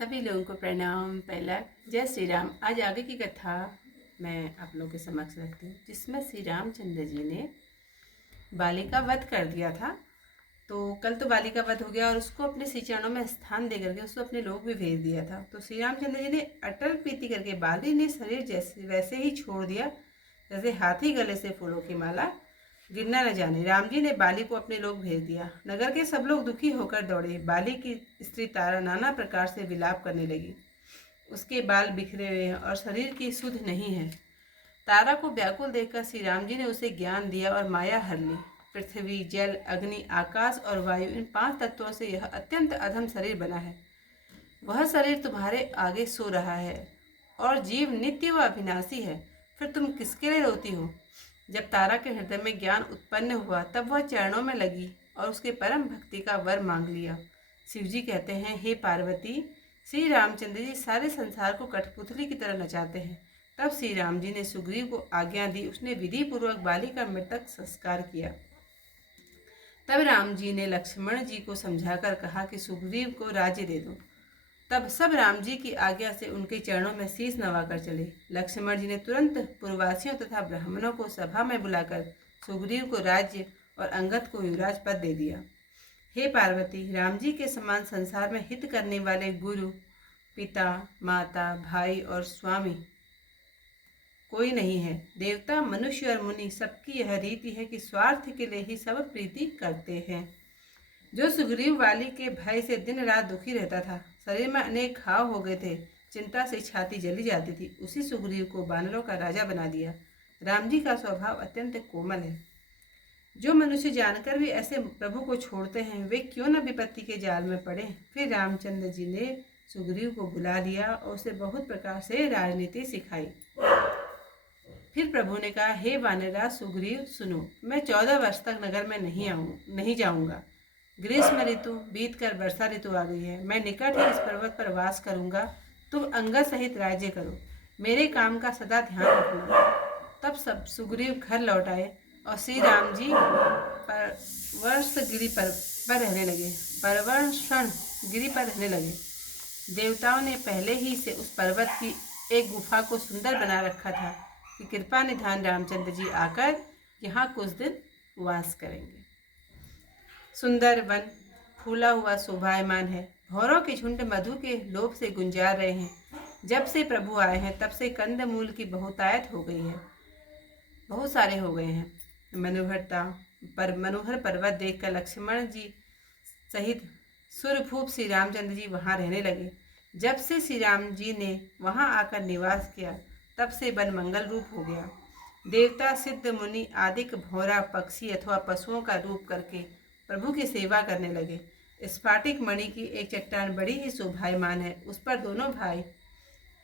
सभी लोगों को प्रणाम। पहला जय श्री राम। आज आगे की कथा मैं आप लोगों के समक्ष रखती हूँ, जिसमें श्री रामचंद्र जी ने बाली का वध कर दिया था। तो कल तो बाली का वध हो गया और उसको अपने श्री चरणों में स्थान दे करके उसको अपने लोग भी भेज दिया था। तो श्री रामचंद्र जी ने अटल प्रीति करके बाली ने शरीर जैसे वैसे ही छोड़ दिया जैसे हाथी गले से फूलों की माला गिरना न जाने। राम जी ने बाली को अपने लोग भेज दिया। नगर के सब लोग दुखी होकर दौड़े। बाली की स्त्री तारा नाना प्रकार से विलाप करने लगी। उसके बाल बिखरे हुए हैं और शरीर की सुध नहीं है। तारा को व्याकुल देखकर श्री राम जी ने उसे ज्ञान दिया और माया हर ली। पृथ्वी, जल, अग्नि, आकाश और वायु, इन 5 तत्वों से यह अत्यंत अधम शरीर बना है। वह शरीर तुम्हारे आगे सो रहा है और जीव नित्य व अविनाशी है। फिर तुम किसके लिए रोती हो? जब तारा के हृदय में ज्ञान उत्पन्न हुआ तब वह चरणों में लगी और उसके परम भक्ति का वर मांग लिया। शिव जी कहते हैं, हे पार्वती, श्री रामचंद्र जी सारे संसार को कठपुतली की तरह नचाते हैं। तब श्री राम जी ने सुग्रीव को आज्ञा दी। उसने विधि पूर्वक बाली का मृतक संस्कार किया। तब राम जी ने लक्ष्मण जी को समझाकर कहा कि सुग्रीव को राज्य दे दो। तब सब राम जी की आज्ञा से उनके चरणों में शीश नवाकर चले। लक्ष्मण जी ने तुरंत पूर्ववासियों तथा ब्राह्मणों को सभा में बुलाकर सुग्रीव को राज्य और अंगद को युवराज पद दे दिया। हे पार्वती, राम जी के समान संसार में हित करने वाले गुरु, पिता, माता, भाई और स्वामी कोई नहीं है। देवता, मनुष्य और मुनि सबकी यह रीति है कि स्वार्थ के लिए ही सब प्रीति करते हैं। जो सुग्रीव वाली के भय से दिन रात दुखी रहता था, शरीर में अनेक घाव हो गए थे, चिंता से छाती जली जाती थी, उसी सुग्रीव को वानरों का राजा बना दिया। राम जी का स्वभाव अत्यंत कोमल है। जो मनुष्य जानकर भी ऐसे प्रभु को छोड़ते हैं, वे क्यों न विपत्ति के जाल में पड़े। फिर रामचंद्र जी ने सुग्रीव को बुला लिया और उसे बहुत प्रकार से राजनीति सिखाई। फिर प्रभु ने कहा, हे वानरराज सुग्रीव, सुनो, मैं 14 वर्ष तक नगर में नहीं जाऊंगा। ग्रीष्म ऋतु बीत कर वर्षा ऋतु आ गई है। मैं निकट ही इस पर्वत पर वास करूंगा। तुम अंगद सहित राज्य करो, मेरे काम का सदा ध्यान रखना। तब सब सुग्रीव घर लौट आए और श्री राम जी परवर्षगिरी पर रहने लगे। परवर्षगिरी पर रहने लगे। देवताओं ने पहले ही से उस पर्वत की एक गुफा को सुंदर बना रखा था कि कृपा निधान रामचंद्र जी आकर यहाँ कुछ दिन वास करेंगे। सुंदर वन फूला हुआ शोभायमान है। भौरों के झुंड मधु के लोभ से गुंजार रहे हैं। जब से प्रभु आए हैं तब से कंद मूल की बहुतायत हो गई है, बहुत सारे हो गए हैं। मनोहर पर्वत देखकर लक्ष्मण जी सहित सुरभूप श्री रामचंद्र जी वहाँ रहने लगे। जब से श्री राम जी ने वहाँ आकर निवास किया तब से वन मंगल रूप हो गया। देवता, सिद्ध, मुनि आदिक भौरा पक्षी अथवा पशुओं का रूप करके प्रभु की सेवा करने लगे। स्फाटिक मणि की एक चट्टान बड़ी ही शोभायमान है, उस पर दोनों भाई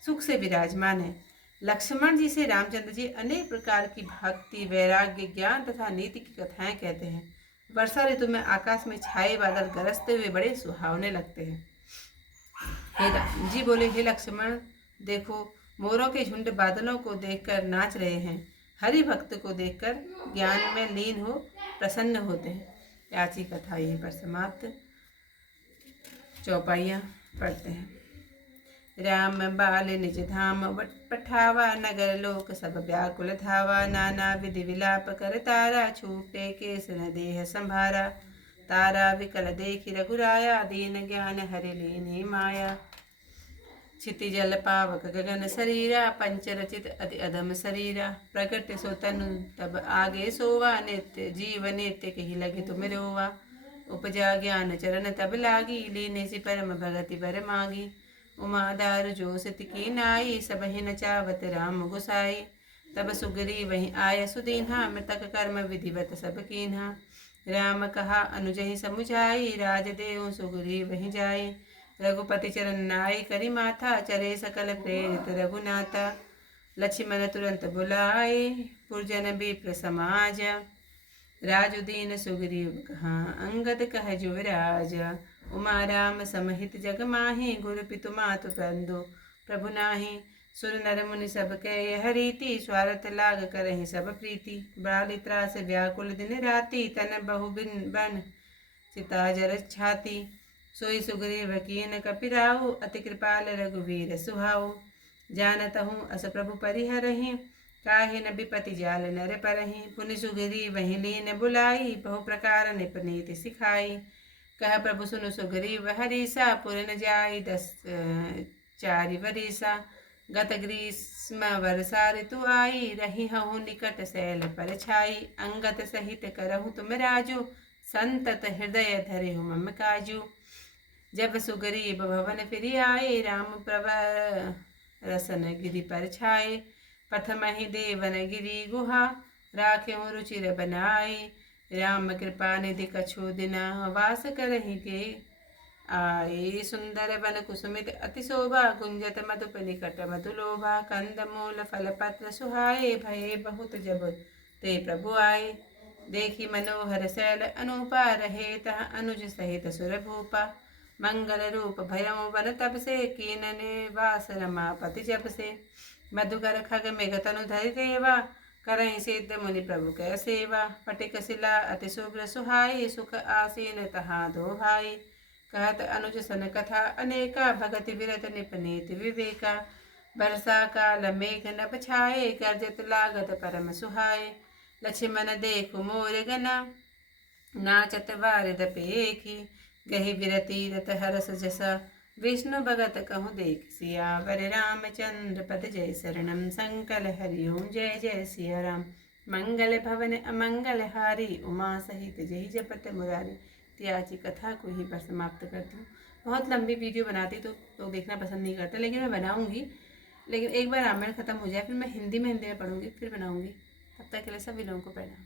सुख से विराजमान है। लक्ष्मण जी से रामचंद्र जी अनेक प्रकार की भक्ति, वैराग्य, ज्ञान तथा नीति की कथाएं कहते हैं। वर्षा ऋतु में आकाश में छाए बादल गरजते हुए बड़े सुहावने लगते हैं। हे राम जी बोले, हे लक्ष्मण, देखो, मोरों के झुंड बादलों को देखकर नाच रहे हैं। हरि भक्त को देखकर ज्ञान में लीन हो प्रसन्न होते हैं। आज की कथा यहीं पर समाप्त। चौपाइयाँ पढ़ते हैं। राम बाल निज धाम पठावा, नगर लोक सब व्याकुल धावा। नाना विधि विलाप कर तारा, छूटे केस न देह संभारा। तारा विकल देखि रघुराया, दीन ज्ञान हरि लीनी माया। क्षिति जल पावक गगन शरीरा, पंच रचित अति अधम शरीरा। प्रकृति सो तनु तब आगे सोवा, नित्य जीव नित्य कही लगे तुम रोवा। उपजा ज्ञान चरण तब लागी, लीने से परम भगति बर मागी। उमा दार जो सत की नाई, सब ही नचावत राम गुसाई। तब सुग्री वहीं आय सुदीन्हा, मृतक कर्म विधिवत सब कीन्हा। राम कहा अनुजहि समुझाई, राज देव सुग्री वहीं जाई। रघुपति चरण नाई करी माथा, चरे सकल प्रेरित रघुनाथा। लक्ष्मण तुरंत बुलाए, पुरजन विप्र समाज। राजुदीन सुग्रीव कहाँ, अंगद कह जुवराज। उमा राम समहित जग माहि, गुरु पितु मातु बंधु प्रभु नाही। सुर नर मुनि सब कह रीति, स्वार्थ लाग करहि सब प्रीति। बाली त्रास व्याकुल दिन राति, तन बहु बिन बन चिता जर छाती। सोई सुग्रीव कीन कपिराऊ, अति कृपाल रघुवीर सुहाऊ। जानत हूँ अस प्रभु परिहरहि, काहे न विपति जाल नर परहि। पुनि सुग्रीव वहीं लीन बुलाई, बहु प्रकार निप नीति सिखाई। कह प्रभु सुनु सुग्रीव हरीसा, पुर न जाई 10 वरीसा। गत ग्रीष्म वर्षा ऋतु आई, रही हूँ निकट शैल पर छाई। अंगत सहित करहु तुम राजू, संतत हृदय धरे हूँ मम काजू। जब सुग्रीव भवन फिर आए, राम प्रवर रसन गिरि पर छाए। प्रथम ही देवन गिरी गुहा, राखें रुचिर बनाई। राम कृपा निधि कछु दिना, वास करहि के आए। सुंदर वन कुसुमित अति शोभा, गुंजत मधुप निकट मधुलोभा। कंद मूल फल पत्र सुहाए, भये बहुत जब ते प्रभु आए। देखी मनोहर शैल अनूपा, रहे तह अनुज सहित सुर भूपा। मंगल रूप भयउ वन तब से, कीन निवास रमापति जब से। मधुकर खग मेघ तनु धरि देवा, करहि सिद्ध मुनि प्रभु कै सेवा। फटिक शिला अति शुभ्र सुहाई, सुख आसीन तहाँ दो भाई। कहत अनुज सन कथा अनेका, भगति विरत निप नीति विवेका। वर्षा काल मेघ नभ छाए, गर्जत लागत परम सुहाए। लक्ष्मण देखु मोर गना, नाचत वारिद पेखी। गहि विरति रत हरस जसा, विष्णु भगत कहूँ देख सियावर। रामचंद्र पद जय शरणम, संकल हरिओम जय जय सिया राम। मंगल भवन अमंगल हारी, उमा सहित जय जपत मुरारी। त्याची कथा को ही पर समाप्त करती हूँ। बहुत लंबी वीडियो बनाती तो लोग देखना पसंद नहीं करते, लेकिन मैं बनाऊंगी। लेकिन एक बार रामायण खत्म हो जाए, फिर मैं हिंदी में पढ़ूंगी, फिर बनाऊंगी। तब तक के लिए सभी लोगों को प्रणाम।